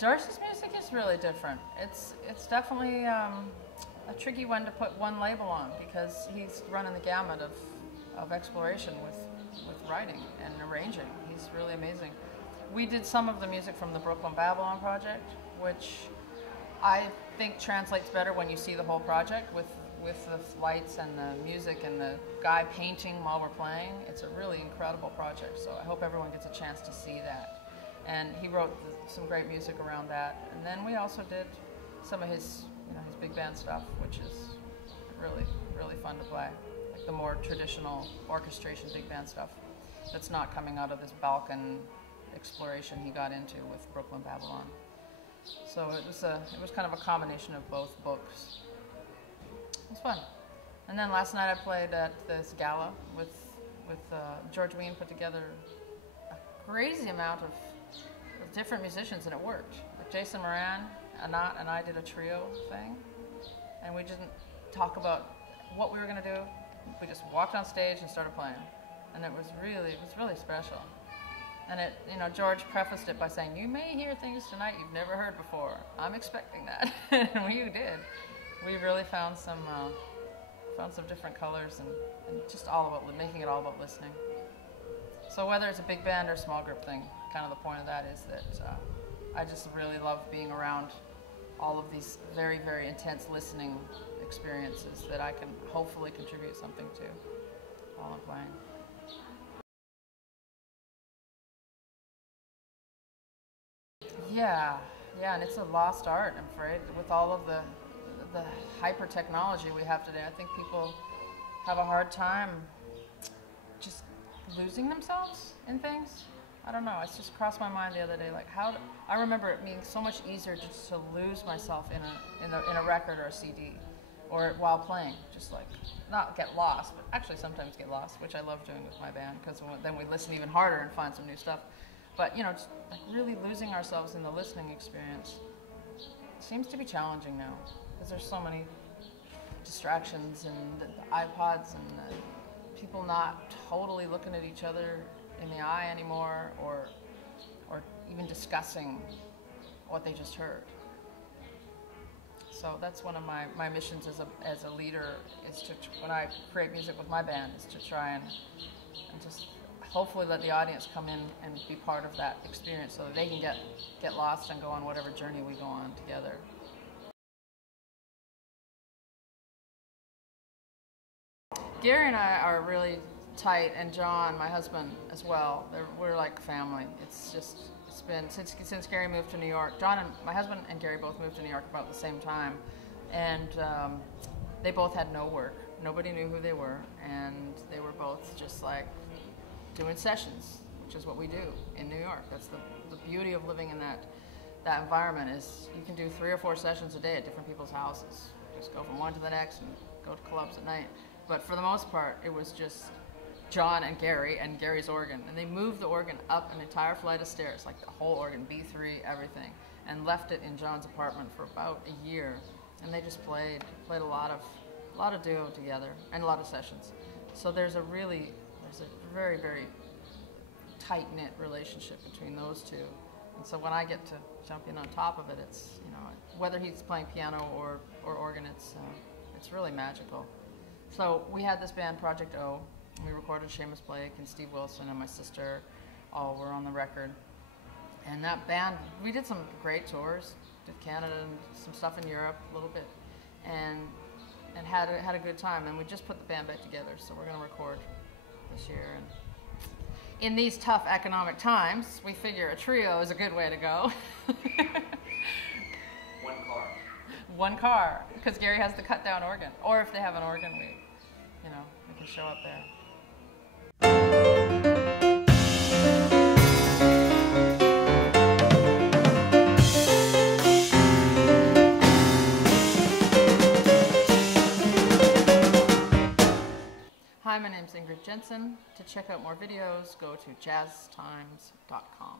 Darcy's music is really different. It's definitely a tricky one to put one label on because he's running the gamut of exploration with writing and arranging. He's really amazing. We did some of the music from the Brooklyn Babylon project, which I think translates better when you see the whole project with the lights and the music and the guy painting while we're playing. It's a really incredible project, so I hope everyone gets a chance to see that. And he wrote some great music around that. And then we also did some of his, his big band stuff, which is really, really fun to play. Like the more traditional orchestration big band stuff that's not coming out of this Balkan exploration he got into with Brooklyn Babylon. So it was kind of a combination of both books. It was fun. And then last night I played at this gala with George Wein put together a crazy amount of different musicians, and it worked. Like Jason Moran, Anat, and I did a trio thing, and we didn't talk about what we were going to do. We just walked on stage and started playing, and it was really special. And George prefaced it by saying, "You may hear things tonight you've never heard before. I'm expecting that," and we did. We really found some different colors and just all about making it all about listening. So whether it's a big band or a small group thing, kind of the point of that is that I just really love being around all of these very, very intense listening experiences that I can hopefully contribute something to while I'm playing. Yeah, and it's a lost art, I'm afraid, with all of the hyper technology we have today. I think people have a hard time just losing themselves in things. I don't know, it's just crossed my mind the other day, like I remember it being so much easier just to lose myself in a record or a CD, or while playing, just like, not get lost, but actually sometimes get lost, which I love doing with my band, because then we listen even harder and find some new stuff. But, just like really losing ourselves in the listening experience seems to be challenging now, because there's so many distractions and the iPods and people not totally looking at each other in the eye anymore, or even discussing what they just heard. So that's one of my missions as a leader, is to, when I create music with my band, is to try and just hopefully let the audience come in and be part of that experience so that they can get lost and go on whatever journey we go on together. Gary and I are really tight, and John, my husband, as well. We're like family. It's been since Gary moved to New York. John and my husband and Gary both moved to New York about the same time, and they both had no work. Nobody knew who they were, and they were both just like doing sessions, which is what we do in New York. That's the beauty of living in that environment, is you can do 3 or 4 sessions a day at different people's houses. Just go from one to the next and go to clubs at night. But for the most part, it was just John and Gary's organ. And they moved the organ up an entire flight of stairs, like the whole organ, B3, everything, and left it in John's apartment for about a year. And they just played a lot of duo together and a lot of sessions. So there's a very, very tight-knit relationship between those two. And so when I get to jump in on top of it, it's, whether he's playing piano or organ, it's really magical. So we had this band, Project O, and we recorded Seamus Blake and Steve Wilson and my sister, all were on the record. And that band, we did some great tours, did Canada and some stuff in Europe a little bit, and had a good time. And we just put the band back together, so we're going to record this year. And in these tough economic times, we figure a trio is a good way to go. One car, because Gary has the cut-down organ. Or if they have an organ, we can show up there. Hi, my name's Ingrid Jensen. To check out more videos, go to JazzTimes.com.